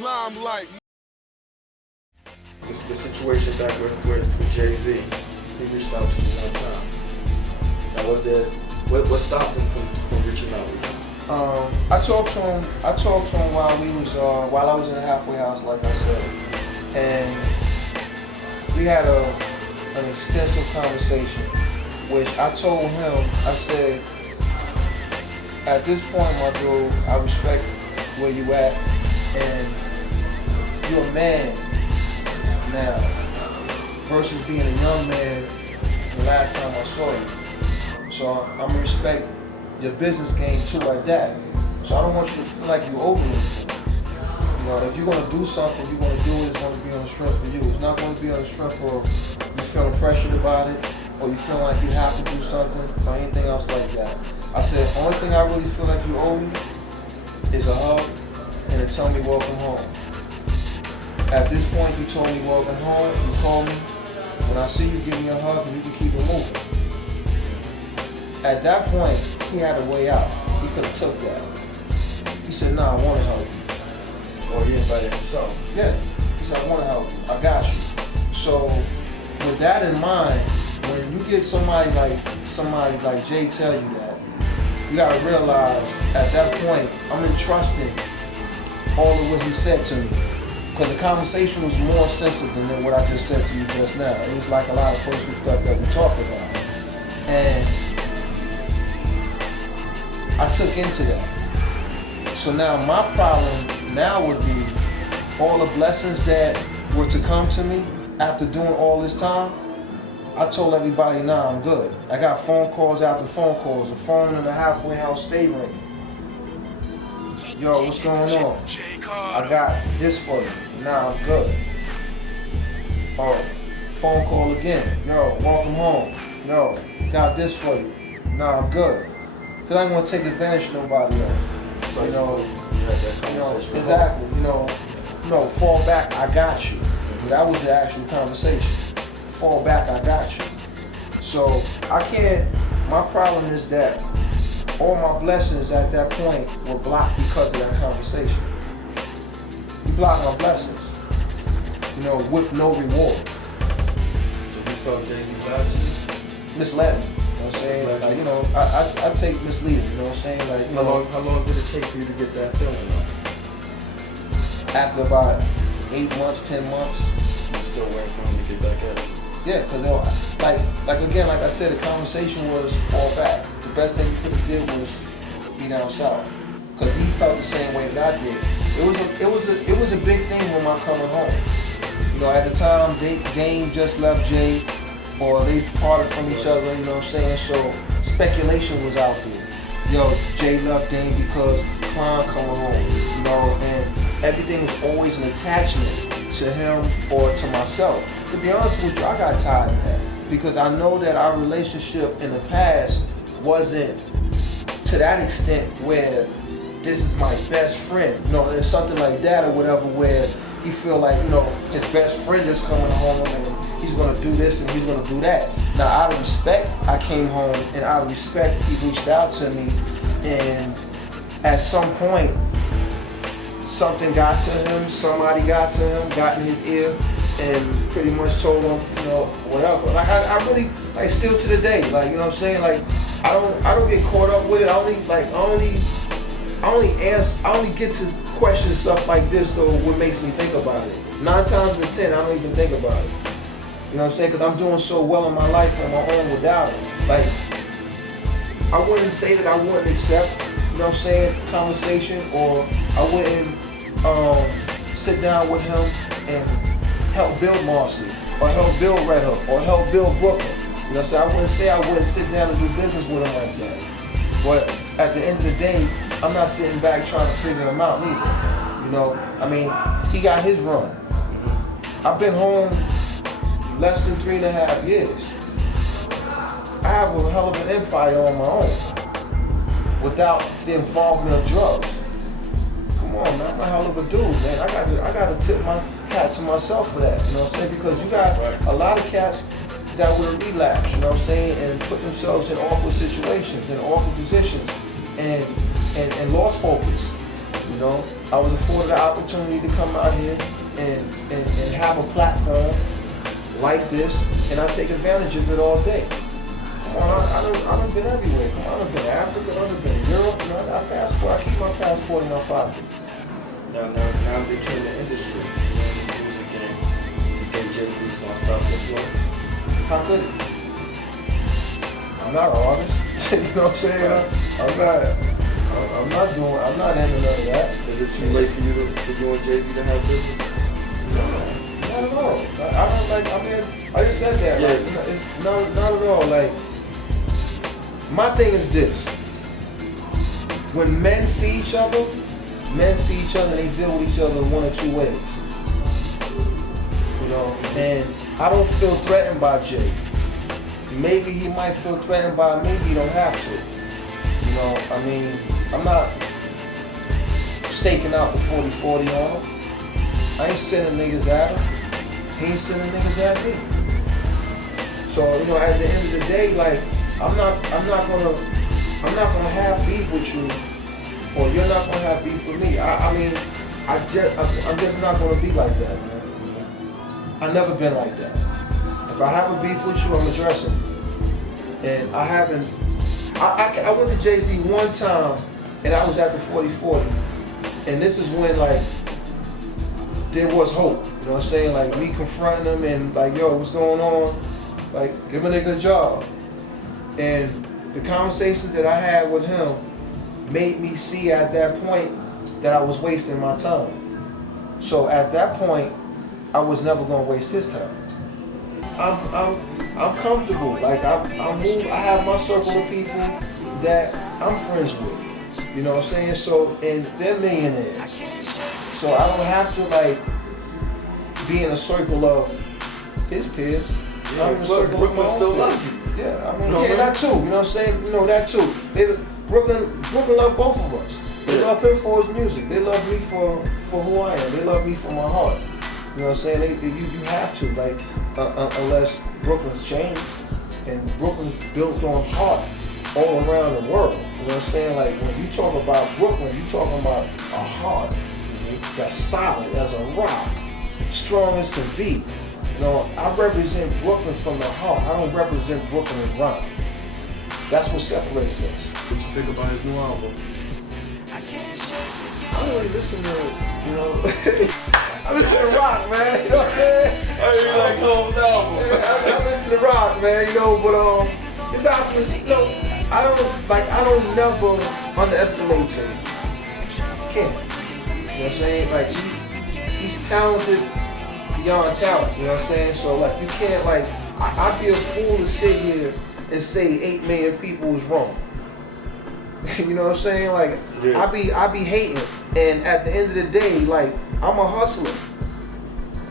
Limelight. The situation back with Jay-Z, he reached out to me one time. Now, what stopped him from reaching out with you? I talked to him while I was in the halfway house, like I said, and we had an extensive conversation, which I told him, I said, at this point, my dude, I respect where you at, and you're a man now, versus being a young man the last time I saw you. So I'm gonna respect your business game too at that. So I don't want you to feel like you owe me anything. You know, if you're gonna do something, you're gonna do it, it's gonna be on the strength for you. It's not gonna be on the strength for you feeling pressured about it, or you feel like you have to do something, or anything else like that. I said, the only thing I really feel like you owe me is a hug and to tell me welcome home. At this point, you told me welcome home, you called me. When I see you, give me a hug and you can keep it moving. At that point, he had a way out. He could have took that. He said, nah, I want to help you. Or he invited himself? Yeah. He said, I want to help you. I got you. So, with that in mind, when you get somebody like Jay tell you that, you gotta realize at that point, I'm entrusting all of what he said to me. Because the conversation was more extensive than what I just said to you just now. It was like a lot of personal stuff that we talked about. And I took into that. So now my problem now would be all the blessings that were to come to me after doing all this time. I told everybody, nah, I'm good. I got phone calls after phone calls. The phone in the halfway house stayed ringing. Yo, what's going on? I got this for you. Nah, I'm good. Oh, phone call again. Yo, welcome home. Yo, got this for you. Nah, I'm good. Cause I don't want to take advantage of nobody else. You know, exactly. You know, fall back. I got you. That was the actual conversation. Fall back, I got you. So I can't, my problem is that all my blessings at that point were blocked because of that conversation. You blocked my blessings, you know, with no reward. So you felt Jay-Z lied to you? Misled me, you know what I'm saying? Like, you know, I take misleading, you know what I'm saying? Like, you know, how long did it take for you to get that feeling after about 8 months, 10 months. You still waiting for him to get back at you? Yeah, because like I said, the conversation was fall back. The best thing you could have did was be down south, because he felt the same way that I did. It was a big thing when my coming home. You know, at the time, Game just left Jay, or they parted from each other. You know what I'm saying? So speculation was out there. Yo, Jay left Dame because Klein coming home. You know, and everything was always an attachment to him or to myself. To be honest with you, I got tired of that, because I know that our relationship in the past wasn't to that extent where this is my best friend. You know, there's something like that or whatever, where he feel like, you know, his best friend is coming home and he's gonna do this and he's gonna do that. Now, out of respect, I came home, and out of respect, he reached out to me, and at some point, something got to him, somebody got to him, got in his ear, and pretty much told him, you know, whatever. Like I really, like, still to the day, like, you know what I'm saying? Like, I don't get caught up with it. I only get to question stuff like this though, what makes me think about it. 9 times out of 10, I don't even think about it. You know what I'm saying? Because I'm doing so well in my life on my own without it. Like, I wouldn't say that I wouldn't accept, you know what I'm saying, conversation, or I wouldn't sit down with him and help build Marcy, or help build Red Hook, or help build Brooklyn. You know what I'm saying? I wouldn't say I wouldn't sit down and do business with him like that. But at the end of the day, I'm not sitting back trying to figure him out neither. You know, I mean, he got his run. I've been home less than 3.5 years. I have a hell of an empire on my own without the involvement of drugs. Come on, man, I'm a hell of a dude, man. I got to tip my hat to myself for that, you know what I'm saying? Because you got a lot of cats that would have relapsed, you know what I'm saying, and put themselves in awkward situations, in awkward positions, and lost focus. You You know, I was afforded the opportunity to come out here and have a platform like this, and I take advantage of it all day. Come on, I done been everywhere. Come on, I done been to Africa, I done been to Europe. You know, I got a passport. I keep my passport in my pocket. Now it became the industry. You know, the music game. You think Jay-Z's gonna stop the flow? How could it? I'm not an artist. You know what I'm saying? I'm not into none of that. Is it too late for you and Jay-Z to have business? No, not at all. I just said that. Yeah. Like, you know, it's not at all. Like, my thing is this. When men see each other and they deal with each other in one or two ways. You know, and I don't feel threatened by Jay. Maybe he might feel threatened by me, he don't have to. You know, I mean, I'm not staking out the 40-40 on him. I ain't sending niggas at him. He ain't sending niggas at me. So, you know, at the end of the day, like, I'm not gonna have beef with you, or you're not gonna have beef with me. I'm just not gonna be like that, man. I've never been like that. If I have a beef with you, I'm addressing it. And I haven't. I went to Jay-Z one time, and I was at the 40-40, and this is when, like, there was hope. You know what I'm saying? Like, me confronting him and like, yo, what's going on? Like, give a nigga a job. And the conversations that I had with him made me see at that point that I was wasting my time. So at that point, I was never gonna waste his time. I'm comfortable. Like, I have my circle of people that I'm friends with. You know what I'm saying? So, and they're millionaires. So I don't have to, like, be in a circle of his peers. Yeah, I'm in a circle of my own still peers. loves you. Yeah, I mean, that too. You know what I'm saying? You know, that too. Brooklyn love both of us. They love him for his music. They love me for who I am. They love me for my heart. You know what I'm saying? You have to, like, unless Brooklyn's changed, and Brooklyn's built on heart all around the world. You know what I'm saying? Like, when you talk about Brooklyn, you talking about a heart that's solid as a rock, strong as can be. You know, I represent Brooklyn from the heart. I don't represent Brooklyn in rhyme. That's what separates us. What you think about his new album? I don't really listen to it, you know. I listen to rock, man. You know what I'm saying? I really like Cole's album. I listen to rock, man. You know, but his album is, you know, I don't never underestimate him. Can't. You know what I'm saying? Like, he's talented beyond talent. You know what I'm saying? So, like, you can't, like, I'd be a fool to sit here and say 8 million people is wrong. You know what I'm saying? Like, yeah. I be hating, and at the end of the day, like, I'm a hustler.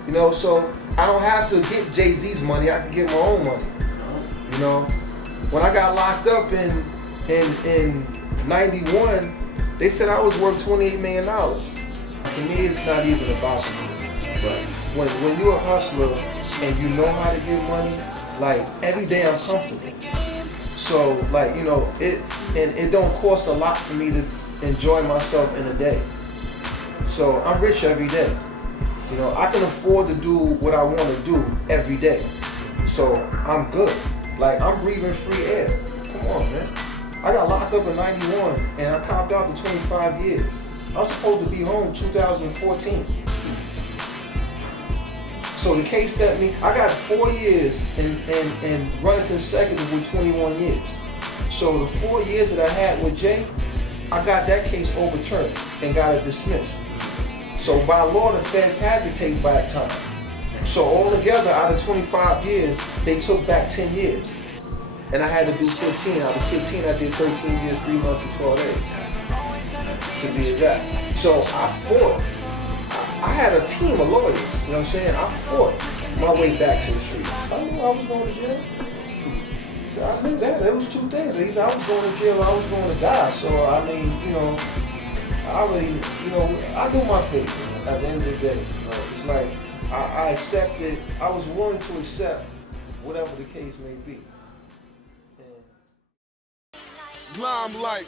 You know, so I don't have to get Jay-Z's money. I can get my own money. You know, when I got locked up in '91, they said I was worth $28 million. To me, it's not even about the money. But when you're a hustler and you know how to get money, like, every day I'm comfortable. So, like, you know, it don't cost a lot for me to enjoy myself in a day. So I'm rich every day. You know, I can afford to do what I want to do every day. So I'm good. Like, I'm breathing free air. Come on, man. I got locked up in '91 and I copped out to 25 years. I was supposed to be home 2014. So the case that I got 4 years and running consecutive with 21 years. So the 4 years that I had with Jay, I got that case overturned and got it dismissed. So by law, the feds had to take back time. So altogether, out of 25 years, they took back 10 years. And I had to do 15. Out of 15, I did 13 years, 3 months, and 12 days, to be exact. So I fought. I had a team of lawyers, you know what I'm saying? I fought my way back to the street. I knew I was going to jail. So I knew that. There was two things. Either I was going to jail or I was going to die. So, I mean, you know, I already, you know, I do my faith at the end of the day. You know, it's like, I accepted, I was willing to accept whatever the case may be. LyME.